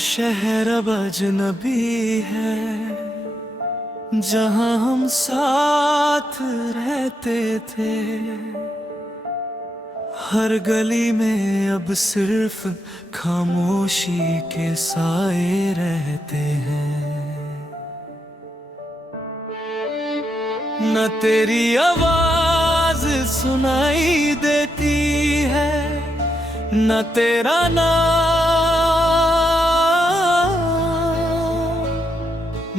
शहर अब अजनबी है जहां हम साथ रहते थे। हर गली में अब सिर्फ खामोशी के साए रहते हैं। न तेरी आवाज सुनाई देती है, न तेरा नाम,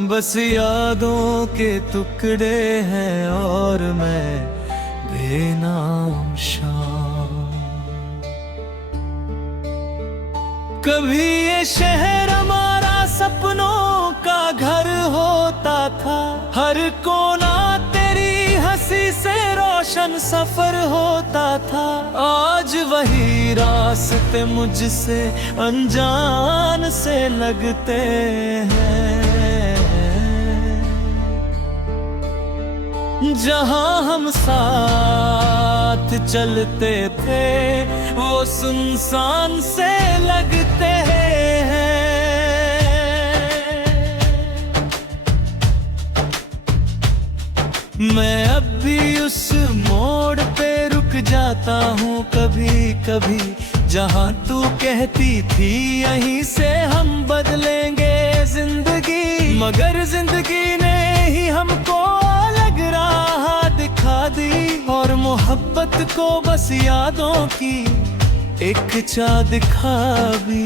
बस यादों के टुकड़े हैं और मैं बेनाम शाम। कभी ये शहर हमारा सपनों का घर होता था, हर कोना तेरी हंसी से रोशन सफर होता था। आज वही रास्ते मुझसे अनजान से लगते हैं। जहां हम साथ चलते थे वो सुनसान से लगते हैं। मैं अब भी उस मोड़ पे रुक जाता हूँ कभी कभी, जहाँ तू कहती थी यहीं से हम बदलेंगे जिंदगी। मगर जिंदगी ने ही हमको अलग राह दिखा दी, और मोहब्बत को बस यादों की एक चाह दिखा भी।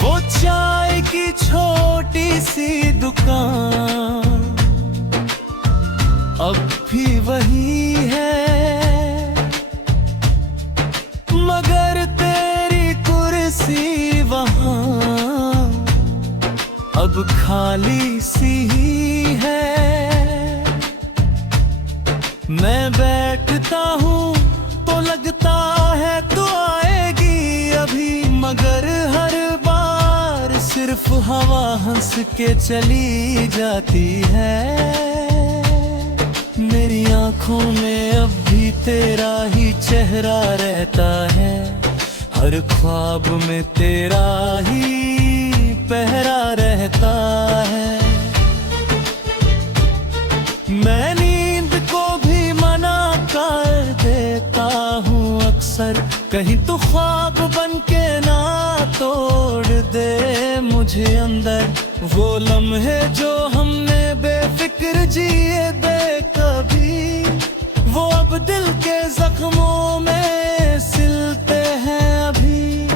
वो चाय की छोटी सी दुकान अब भी वही है, मगर तेरी कुर्सी वहां अब खाली सी ही है। मैं बैठता हूँ तो लगता है तू आएगी अभी, मगर हर बार सिर्फ हवा हंस के चली जाती है। मेरी आंखों में अब भी तेरा ही चेहरा रहता है, हर ख्वाब में तेरा ही पहरा रहता है। मैं नींद को भी मना कर देता हूँ अक्सर, कहीं तो ख्वाब बन के ना तोड़ दे मुझे अंदर। वो लम्हे जो हमने बेफिक्र जिए दे कभी, वो अब दिल के जख्मों में सिलते हैं अभी।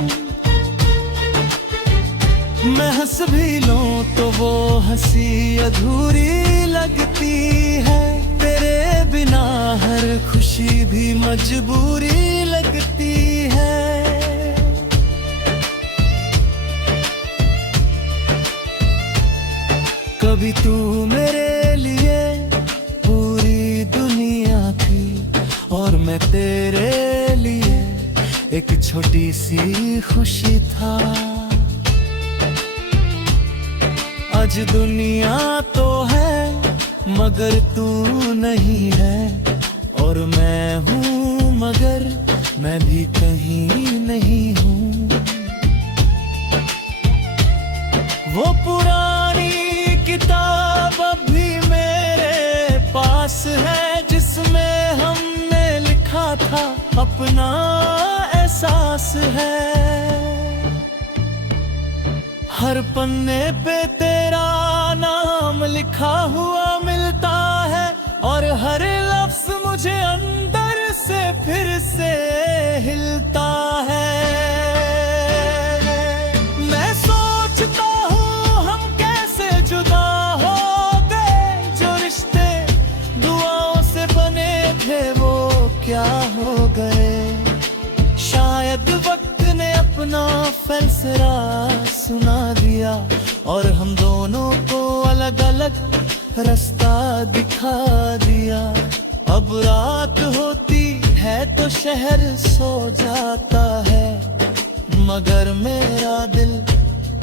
मैं हंस भी लूं तो वो हंसी अधूरी लगती है, तेरे बिना हर खुशी भी मजबूरी लगती है। कभी तू मेरे लिए पूरी दुनिया थी, और मैं तेरे लिए एक छोटी सी खुशी था। आज दुनिया तो है मगर तू नहीं है, और मैं हूँ मगर मैं भी कहीं नहीं हूँ। वो पुरानी किताब अभी मेरे पास है, जिसमें हमने लिखा था अपना एहसास है। हर पन्ने पे तेरा नाम लिखा हुआ मिलता है, और हर लफ्ज मुझे अंदर से फिर से हिलता है। मैं सोचता हूँ हम कैसे जुदा हो गए, जो रिश्ते दुआओं से बने थे वो क्या हो गए। शायद वक्त ने अपना फैसला सुना दिया, और हम दोनों को अलग अलग रास्ता दिखा दिया। अब रात होती है तो शहर सो जाता है, मगर मेरा दिल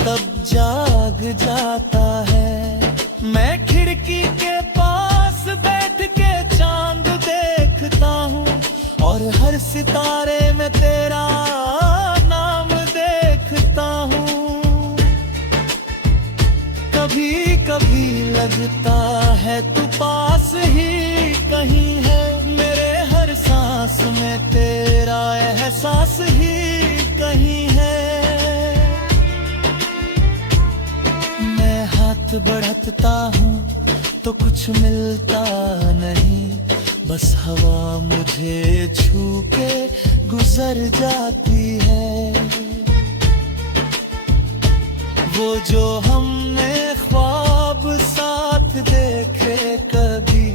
तब जाग जाता है। मैं खिड़की के पास बैठ के चांद देखता हूँ, और हर हर सितारे में तेरा नाम देखता हूँ। कभी कभी लगता है तू पास ही कहीं है, मेरे हर सांस में तेरा एहसास ही कहीं है। मैं हाथ बढ़ाता हूँ तो कुछ मिलता नहीं, बस हवा मुझे छू के गुजर जाती है। वो जो हमने ख्वाब साथ देखे कभी,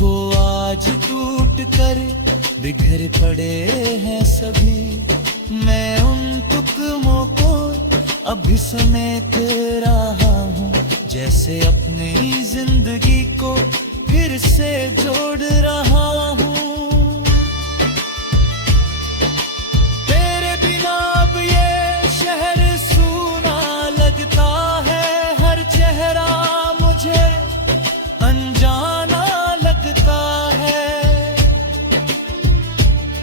वो आज टूट कर बिखर पड़े हैं सभी। मैं उन टुकड़ों को अभी समेट रहा हूँ, जैसे अपनी जिंदगी को फिर से जोड़ रहा हूँ। तेरे बिना अब ये शहर सूना लगता है, हर चेहरा मुझे अनजाना लगता है।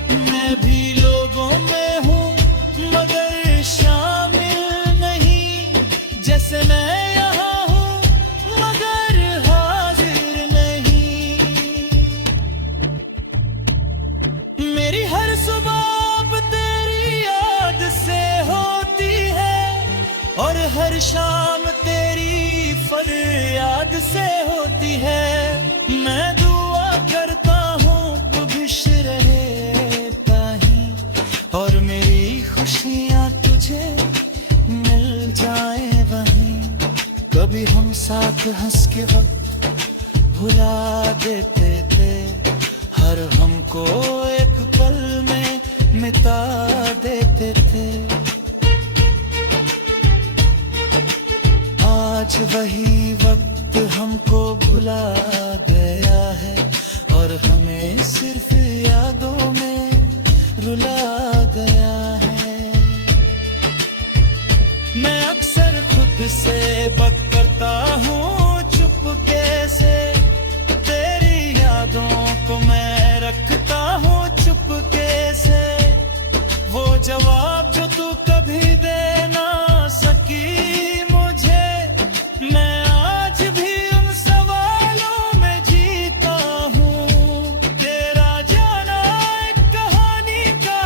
मैं भी लोगों में हूँ मगर शामिल नहीं, जैसे मैं यहाँ हूँ मगर हाजिर नहीं। मेरी हर सुबह अब तेरी याद से होती है, और हर शाम तेरी फरियाद से होती है। मैं दुआ करता हूँ तू खुश रहे कहीं, और मेरी खुशियाँ तुझे मिल जाए वहीं। कभी हम साथ हंस के वक्त भुला देते थे, हर हमको एक पल में मिटा देते थे। आज वही वक्त हमको भुला गया है, और हमें सिर्फ यादों में रुला गया है। मैं अक्सर खुद से बात करता हूँ चुपके से, तेरी यादों को मैं रखता हूँ चुपके से। वो जवाब जो तू कभी दे ना सकी मुझे, मैं आज भी उन सवालों में जीता हूँ। तेरा जाना एक कहानी का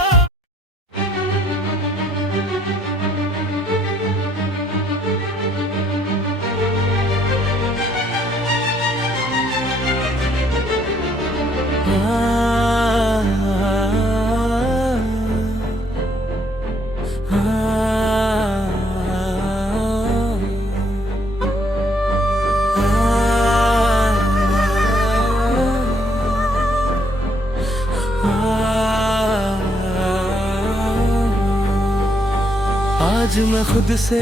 आज मैं खुद से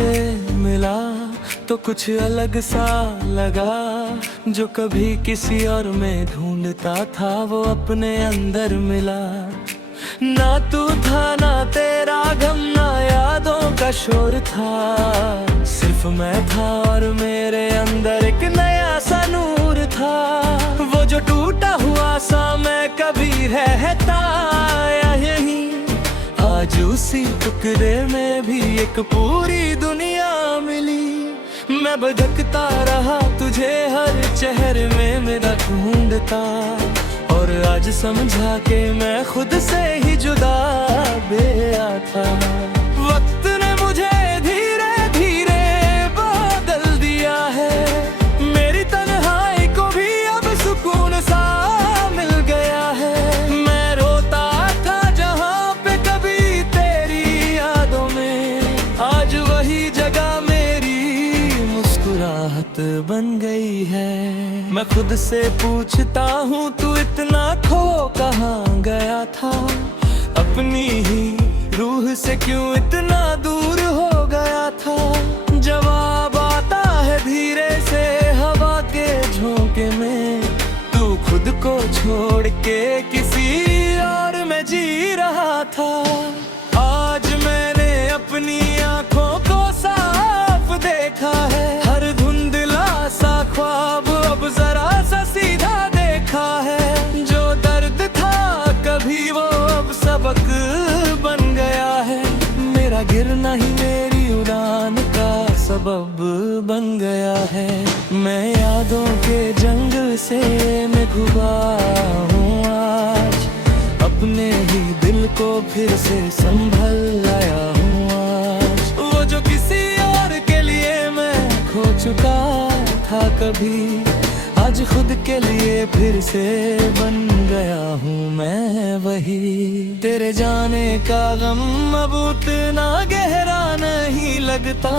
मिला तो कुछ अलग सा लगा, जो कभी किसी और में ढूंढता था वो अपने अंदर मिला। ना तू था ना तेरा गम, ना यादों का शोर था, सिर्फ मैं था और मेरे अंदर एक नया सा नूर था। वो जो टूटा हुआ सा मैं कभी रहता यहीं, आज उसी टुकड़े में भी एक पूरी दुनिया मिली। मैं भटकता रहा तुझे हर चेहरे में मेरा ढूंढता, और आज समझा कि मैं खुद से ही जुदा बेया था। वक्त ने मुझे धीरे धीरे बदल दिया है, मेरी तन्हाई को भी अब सुकून सा मिल गया है। मैं रोता था जहाँ पे कभी तेरी यादों में, आज वही जगह मेरी मुस्कुराहट बन गई है। मैं खुद से पूछता हूँ तू इतना खो कहाँ गया था, अपनी ही रूह से क्यों इतना दूर हो गया था। जवाब आता है धीरे से हवा के झोंके में, तू खुद को छोड़ के किसी और में जी रहा था। आज मैंने अपनी आंखों को साफ देखा है, हर धुंधला सा ख्वाब अब जरा सा सीधा देखा है। जो दर्द था कभी वो अब तेरा गिरना ही मेरी उड़ान का सबब बन गया है। मैं यादों के जंगल से मैं घुमा हूँ आज, अपने ही दिल को फिर से संभल लाया हूँ आज। वो जो किसी और के लिए मैं खो चुका था कभी, आज खुद के लिए फिर से बन गया हूँ मैं वही। तेरे जाने का गम अब उतना गहरा नहीं लगता,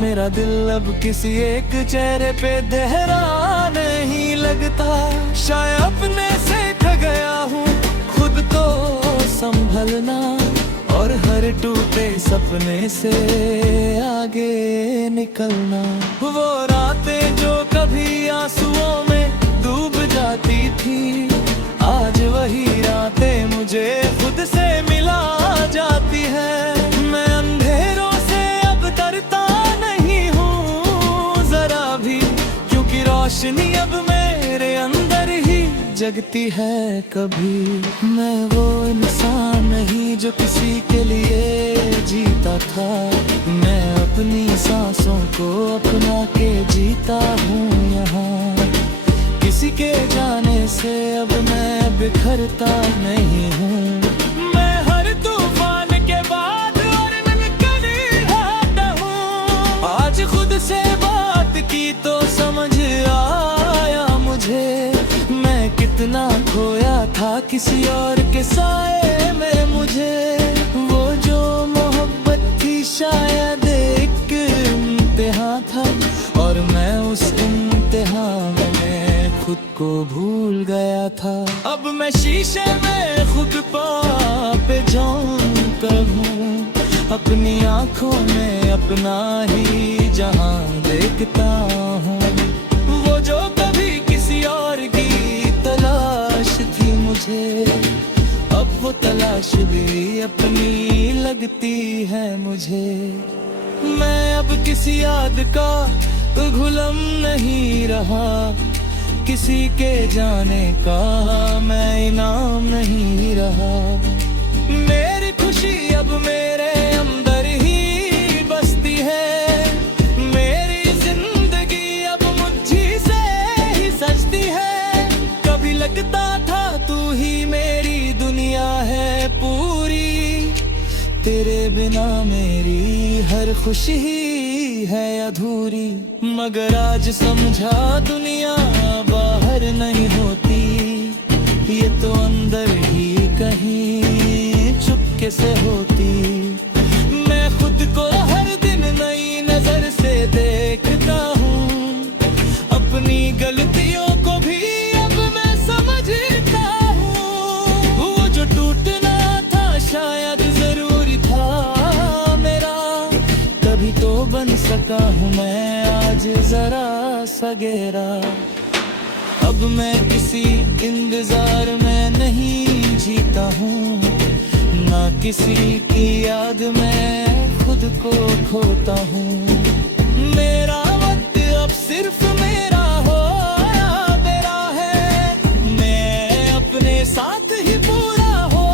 मेरा दिल अब किसी एक चेहरे पे गहरा नहीं लगता। शायद अपने से थक गया हूँ खुद को संभलना, और हर टूटे सपने से आगे निकलना। वो रातें जो कभी आंसुओं में डूब जाती थी, आज वही रातें मुझे खुद से मिला जाती है। मैं अंधेरों से अब डरता नहीं हूँ जरा भी, क्योंकि रोशनी अब मेरे अंदर ही जगती है कभी। मैं वो इंसान नहीं जो किसी के लिए जीता था, मैं अपनी सांसों को अपना के जीता हूँ यहाँ। किसी के जाने से अब मैं बिखरता नहीं हूँ, मैं हर तूफान के बाद और मिलकर आता हूँ। आज खुद से बात की तो समझ आया मुझे, मैं कितना खोया था किसी और के साए में मुझे। वो जो मोहब्बत थी शायद एक इम्तिहान था, और मैं उस इम्तिहान में खुद को भूल गया था। अब मैं शीशे में खुद पे झांकता हूँ, अपनी आंखों में अपना ही जहां देखता हूँ। वो जो कभी किसी और की तलाश थी मुझे, अब वो तलाश भी अपनी लगती है मुझे। मैं अब किसी याद का गुलाम नहीं रहा, किसी के जाने का मैं इनाम नहीं रहा। मेरी खुशी अब मेरे अंदर ही बसती है, मेरी जिंदगी अब मुझी से ही सजती है। कभी लगता था तू ही मेरी दुनिया है पूरी, तेरे बिना मेरी हर खुशी है अधूरी। मगर आज समझा दुनिया बाहर नहीं होती, ये तो अंदर ही कहीं चुपके से होती। मैं खुद को हर दिन नई नजर से देखता हूँ, अपनी गलतियों को भी अब मैं समझता हूँ। वो जो टूटना था शायद जरूरी था मेरा, तभी तो बन सका हूँ मैं आज जरा सगेरा। अब मैं किसी इंतजार में नहीं जीता हूँ, ना किसी की याद में खुद को खोता हूँ। मेरा वक्त अब सिर्फ मेरा हो या तेरा है, मैं अपने साथ ही पूरा हो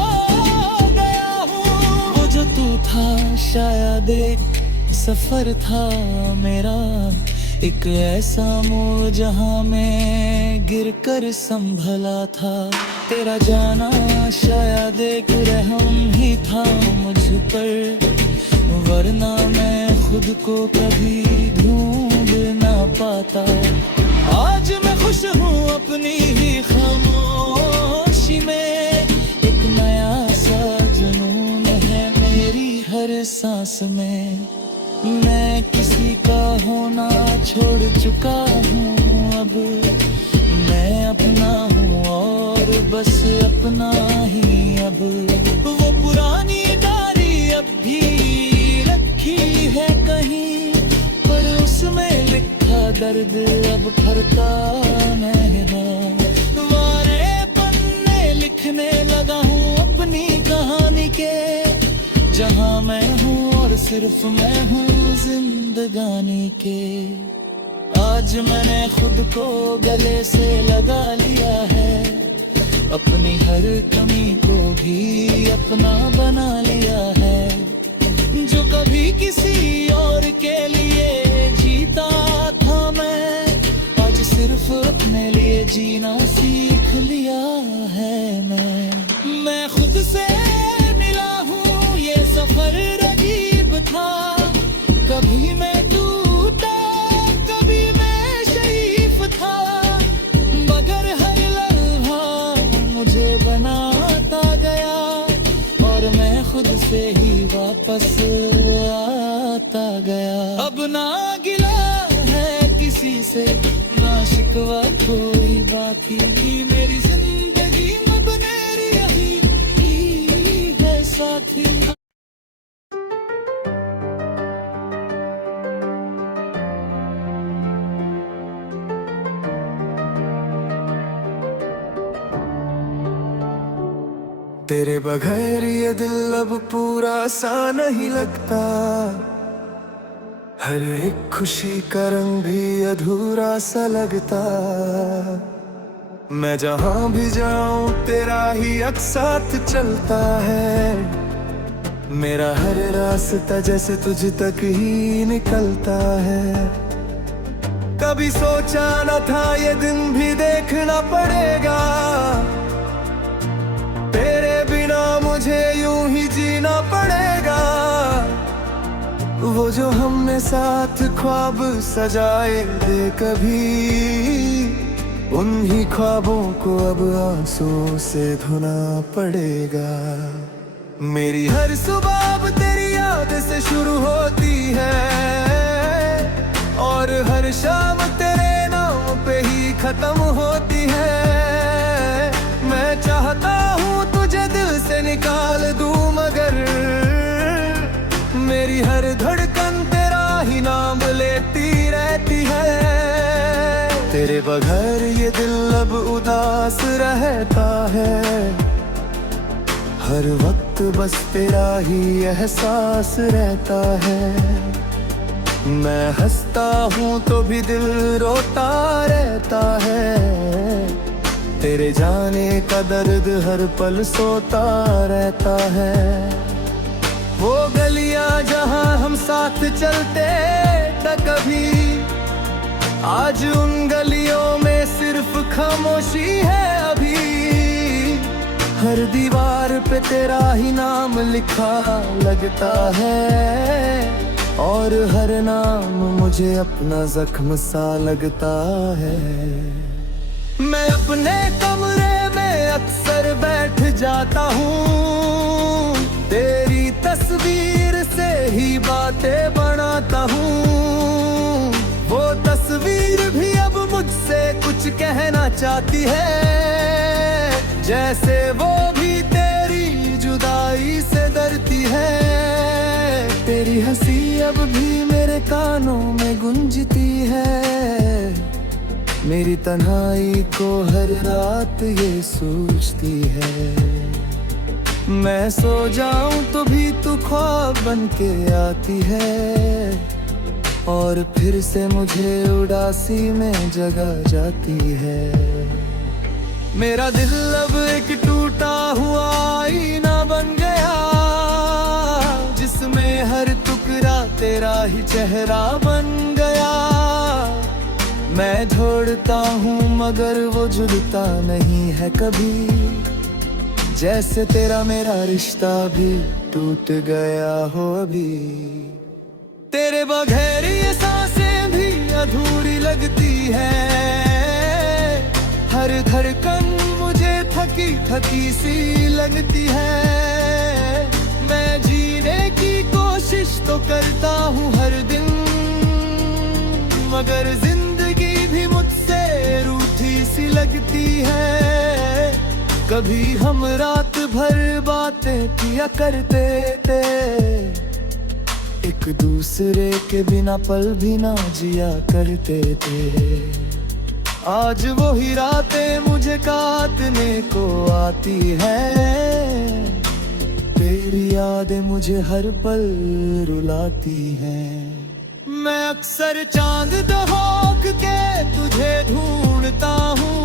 गया हूँ। वो जो तू था शायद एक सफर था मेरा, एक ऐसा मोड़ जहाँ मैं गिर कर संभला था। तेरा जाना शायद एक रहम ही था मुझ पर, वरना मैं खुद को कभी ढूंढ ना पाता। आज मैं खुश हूँ अपनी ही खामोशी में, एक नया सा जुनून है मेरी हर सांस में। मैं किसी का होना छोड़ चुका हूँ अब, मैं अपना हूँ और बस अपना ही अब। वो पुरानी डायरी अब भी रखी है कहीं, पर उसमें लिखा दर्द अब फरता नहीं है। तुम्हारे पन्ने लिखने लगा हूँ अपनी कहानी के, जहाँ मैं हूँ और सिर्फ मैं हूँ जिंदगानी के। आज मैंने खुद को गले से लगा लिया है, अपनी हर कमी को भी अपना बना लिया है। जो कभी किसी और के लिए जीता था मैं, आज सिर्फ अपने लिए जीना सीख लिया है मैं खुद से मिला हूँ, ये सफर अजीब था। कभी मैं टूटा, कभी मैं शरीफ था, मगर हर लम्हा मुझे बनाता गया, और मैं खुद से ही वापस आता गया। अब ना गिला है किसी से, ना शिकवा कोई बाकी, मेरी जिंदगी में बनेरी यही है साथी। तेरे बगैर ये दिल अब पूरा सा नहीं लगता, हर एक खुशी का रंग भी अधूरा सा लगता। मैं जहां भी जाऊं तेरा ही अक्स साथ चलता है, मेरा हर रास्ता जैसे तुझ तक ही निकलता है। कभी सोचा न था ये दिन भी देखना पड़ेगा, तेरे बिना मुझे यूं ही जीना पड़ेगा। वो जो हमने साथ ख्वाब सजाए थे कभी, उन्हीं ख्वाबों को अब आंसू से धोना पड़ेगा। मेरी हर सुबह अब तेरी याद से शुरू होती है, और हर शाम तेरे नाम पे ही खत्म होती है। मैं चाहता हूँ तुझे दिल से निकाल दूं, मगर मेरी हर धड़कन तेरा ही नाम लेती रहती है। तेरे बगैर ये दिल अब उदास रहता है, हर वक्त बस तेरा ही एहसास रहता है। मैं हंसता हूँ तो भी दिल रोता रहता है, तेरे जाने का दर्द हर पल सोता रहता है। वो गलियां जहां हम साथ चलते थे कभी, आज उन गलियों में सिर्फ खामोशी है अभी। हर दीवार पे तेरा ही नाम लिखा लगता है, और हर नाम मुझे अपना जख्म सा लगता है। मैं अपने कमरे में अक्सर बैठ जाता हूँ, तेरी तस्वीर से ही बातें बनाता हूँ। वो तस्वीर भी अब मुझसे कुछ कहना चाहती है, जैसे वो भी तेरी जुदाई से डरती है। तेरी हंसी अब भी मेरे कानों में गूंजती है, मेरी तन्हाई को हर रात ये सोचती है। मैं सो जाऊं तो भी तू ख्वाब बन के आती है, और फिर से मुझे उदासी में जगा जाती है। मेरा दिल अब एक टूटा हुआ आईना बन गया, जिसमें हर टुकड़ा तेरा ही चेहरा बन गया। मैं छोड़ता हूँ मगर वो जुड़ता नहीं है कभी, जैसे तेरा मेरा रिश्ता भी टूट गया हो अभी। तेरे बगैर ये सांसें भी अधूरी लगती है, हर धड़कन मुझे थकी थकी सी लगती है। मैं जीने की कोशिश तो करता हूँ हर दिन, मगर जिंदगी भी मुझसे रूठी सी लगती है। कभी हम रात भर बातें किया करते थे, एक दूसरे के बिना पल भी ना जिया करते थे। आज वही रातें मुझे काटने को आती है, तेरी यादें मुझे हर पल रुलाती हैं। मैं अक्सर चांद दहक के तुझे ढूंढता हूँ,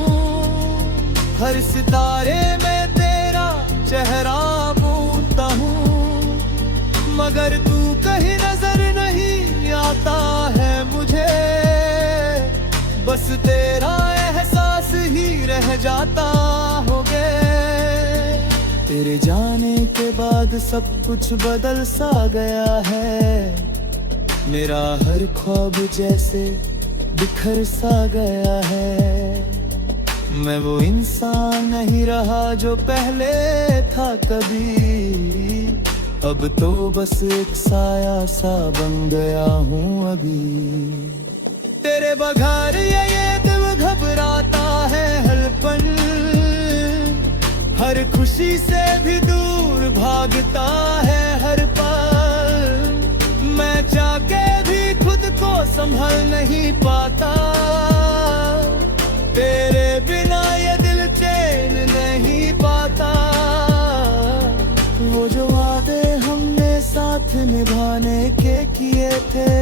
हर सितारे में तेरा चेहरा पूछता हूँ, मगर तू तेरा एहसास ही रह जाता होगे। तेरे जाने के बाद सब कुछ बदल सा गया है। मेरा हर ख्वाब जैसे बिखर सा गया है। मैं वो इंसान नहीं रहा जो पहले था कभी। अब तो बस एक साया सा बन गया हूँ अभी। तेरे बगैर ये दिल घबराता है हर पल। हर खुशी से भी दूर भागता है हर पल। मैं चाह के भी खुद को संभल नहीं पाता। तेरे बिना ये दिल चैन नहीं पाता। वो जो वादे हमने साथ निभाने के किए थे,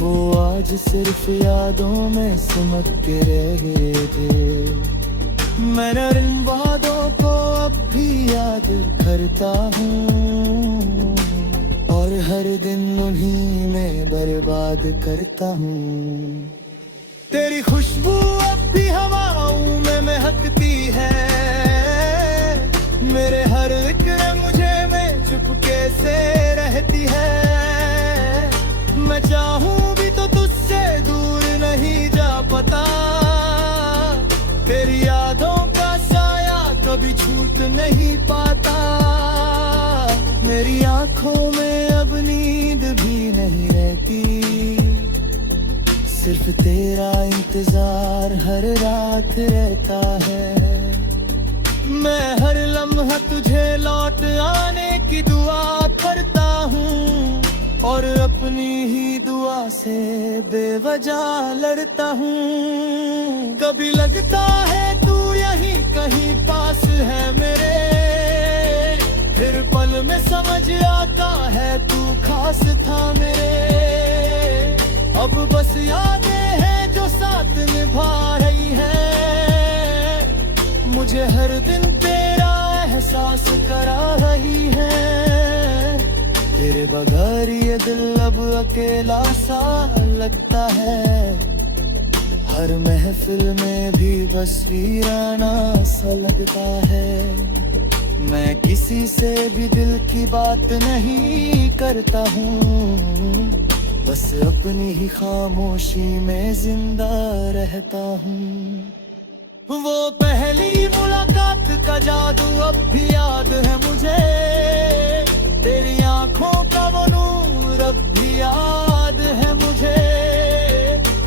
वो आज सिर्फ यादों में सिमट के रह गए थे। मैं इन वादों को अब भी याद करता हूँ और हर दिन उन्हीं में बर्बाद करता हूँ। तेरी खुशबू अब भी हवाओं में महकती है। मेरे हर एक मुझे में चुपके से रहती है। मैं चाहूँ भी तो तुझसे दूर नहीं जा पाता। तेरी यादों का साया कभी छूट नहीं पाता। मेरी आंखों में अब नींद भी नहीं रहती। सिर्फ तेरा इंतजार हर रात रहता है। मैं हर लम्हा तुझे लौट आने की दुआ करता हूँ और अपनी ही दुआ से बेवजह लड़ता हूँ। कभी लगता है तू यहीं कहीं पास है मेरे। फिर पल में समझ आता है तू खास था मेरे। अब बस यादें हैं जो साथ निभा रही है। मुझे हर दिन तेरा एहसास करा रही है। तेरे बगैर ये दिल अब अकेला सा लगता है। हर महफिल में भी बस वीराना सा लगता है। मैं किसी से भी दिल की बात नहीं करता हूँ। बस अपनी ही खामोशी में जिंदा रहता हूँ। वो पहली मुलाकात का जादू अब भी याद है मुझे। तेरी आंखों का वो नूर अब भी याद है मुझे।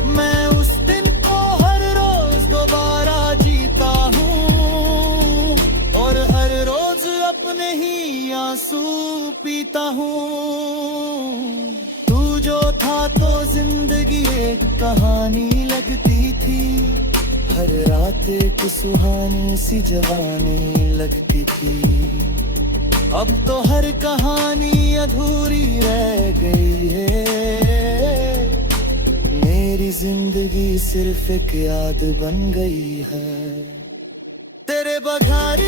मैं उस दिन को हर रोज दोबारा जीता हूँ और हर रोज अपने ही आंसू पीता हूँ। तू जो था तो जिंदगी एक कहानी लगती थी। हर रात एक सुहानी सी जवानी लगती थी। अब तो हर कहानी अधूरी रह गई है। मेरी जिंदगी सिर्फ एक याद बन गई है। तेरे बगैर